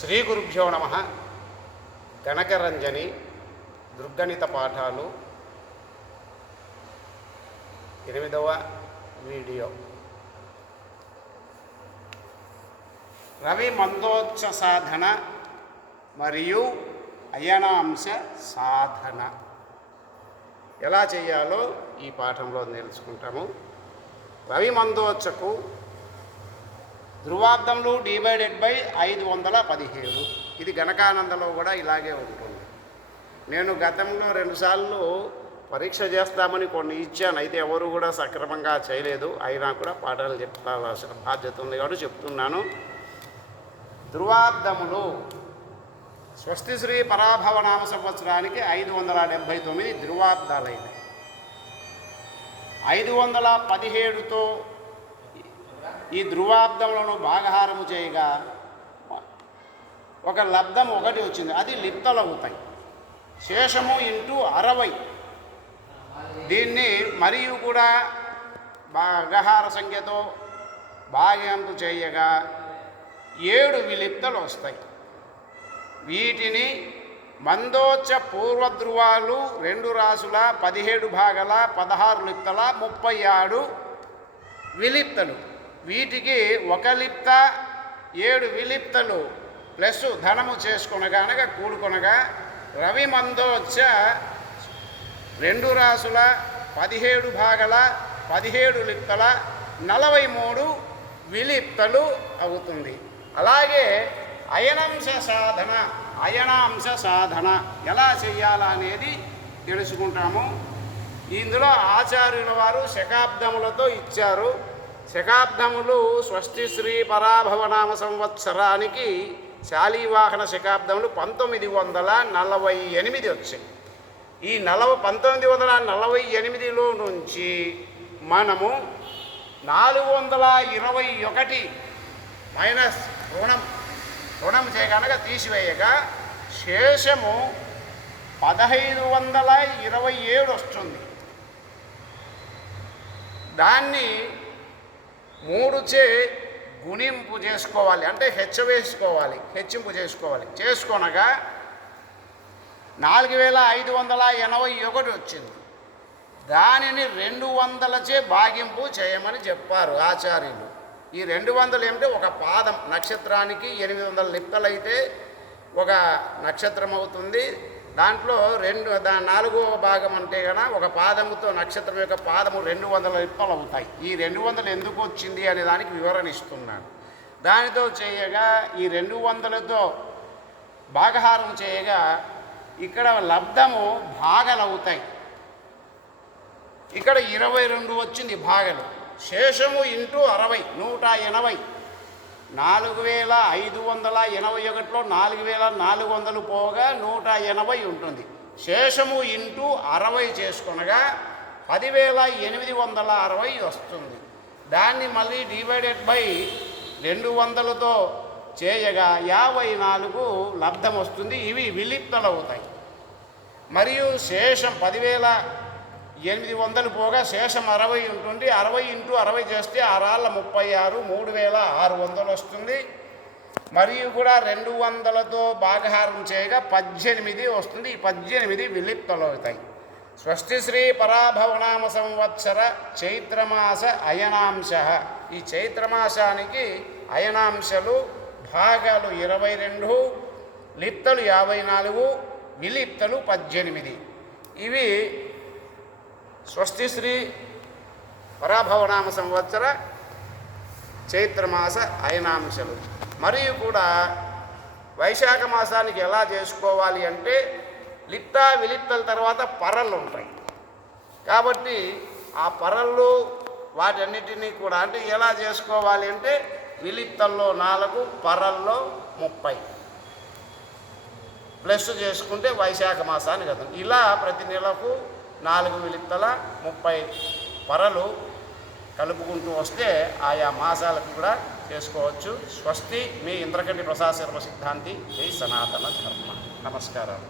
శ్రీ గురుభ్యో నమః. గణకరంజని దుర్గణిత పాఠాలు 8వ వీడియో. రవి మందోచ్చ సాధన మరియు అయనాంశ సాధన ఎలా చేయాలో ఈ పాఠంలో నేర్చుకుంటాము. రవి మందోచ్చకు ధ్రువాబ్దములు /517. ఇది గణకానందలో కూడా ఇలాగే ఉంటుంది. నేను గతంలో 2 సార్లు పరీక్ష చేస్తామని కొన్ని ఇచ్చాను, అయితే ఎవరు కూడా సక్రమంగా చేయలేదు. అయినా కూడా పాఠాలు చెప్పాల్సిన బాధ్యత ఉంది కాబట్టి చెప్తున్నాను. ధ్రువాబ్దములు స్వస్తి శ్రీ పరాభవ నామ సంవత్సరానికి 579 ధ్రువాబ్దాలైనాయి. 517తో ఈ ధ్రువాబ్దములను భాగహారము చేయగా ఒక లబ్ధం ఒకటి వచ్చింది, అది లిప్తలు అవుతాయి. శేషము ఇంటూ 60. దీన్ని మరియు కూడా భాగహార సంఖ్యతో భాగ్యంతో చేయగా 7 విలిప్తలు వస్తాయి. వీటిని మందోచ్చ పూర్వధ్రువాలు 2 రాసుల 17 భాగాల 16 లిప్తల 36 విలిప్తలు. వీటికి 1 లిప్త 7 విలిప్తలు ప్లస్ ధనము చేసుకొనగా అనగా కూడుకొనగా రవి మందోచ్చ 2 రాసుల 17 భాగాల 17 లిప్తల 43 విలిప్తలు అవుతుంది. అలాగే అయనాంశ సాధన ఎలా చేయాలనేది తెలుసుకుంటాము. ఇందులో ఆచార్యుల వారు శకాబ్దములతో ఇచ్చారు. శకాబ్దములు స్వస్తి శ్రీ పరాభవనామ సంవత్సరానికి శాలీవాహన శకాబ్దములు 1948 వచ్చాయి. ఈ 1948లో నుంచి మనము 421 మైనస్ రుణం చేయగనక తీసివేయగా శేషము 1527 వస్తుంది. దాన్ని 3చే గుణింపు చేసుకోవాలి, అంటే హెచ్చింపు చేసుకోవాలి. చేసుకొనగా 4581 వచ్చింది. దానిని 200చే భాగింపు చేయమని చెప్పారు ఆచార్యులు. ఈ 200 ఏమిటంటే ఒక పాదం, నక్షత్రానికి 800 లిప్తలైతే ఒక నక్షత్రం అవుతుంది. దాంట్లో 4వ భాగం అంటే కనుక ఒక పాదముతో నక్షత్రం యొక్క పాదము 200 లిప్తలు అవుతాయి. ఈ 200 ఎందుకు వచ్చింది అనే దానికి వివరణ ఇస్తున్నాను. దానితో చేయగా ఈ 200లతో భాగహారం చేయగా ఇక్కడ లబ్ధము భాగలు అవుతాయి. ఇక్కడ 22 వచ్చింది భాగలు. శేషము ఇంటూ 60 180. 4581లో 4400 పోగా 180 ఉంటుంది. శేషము ఇంటూ 60 చేసుకొనగా 10,860 వస్తుంది. దాన్ని మళ్ళీ /200తో చేయగా 54 లబ్ధం వస్తుంది. ఇవి విలిప్తలు అవుతాయి. మరియు శేషం 10,800 పోగా శేషం 60 ఉంటుంది. 60 ఇంటూ 60 చేస్తే 6×36 3600 వస్తుంది. మరియు కూడా 200లతో భాగహారం చేయగా 18 వస్తుంది. ఈ 18 విలిప్తలు అవుతాయి. స్వస్తి శ్రీ పరాభవనామ సంవత్సర చైత్రమాస అయనాంశ. ఈ చైత్రమాసానికి అయనాంశలు భాగాలు 22, లిప్తలు 54, విలిప్తలు 18. ఇవి స్వస్తి శ్రీ పరాభవనామ సంవత్సర చైత్రమాస అయనాంశలు. మరియు కూడా వైశాఖ మాసానికి ఎలా చేసుకోవాలి అంటే లిప్త విలిప్తల తర్వాత పరళ్ళు ఉంటాయి. కాబట్టి ఆ పరళ్ళు వాటన్నిటినీ కూడా అంటే ఎలా చేసుకోవాలి అంటే విలిప్తల్లో 4, పరల్లో 30 ప్లస్ చేసుకుంటే వైశాఖ మాసానికి కదా. ఇలా ప్రతి నెలకు 4 విలిప్తల 30 పరలు కలుపుకుంటూ వస్తే ఆయా మాసాలకు కూడా చేసుకోవచ్చు. స్వస్తి. మీ ఇంద్రకంటి ప్రసాద్ శర్మ సిద్ధాంతి. జై సనాతన ధర్మ. నమస్కారం.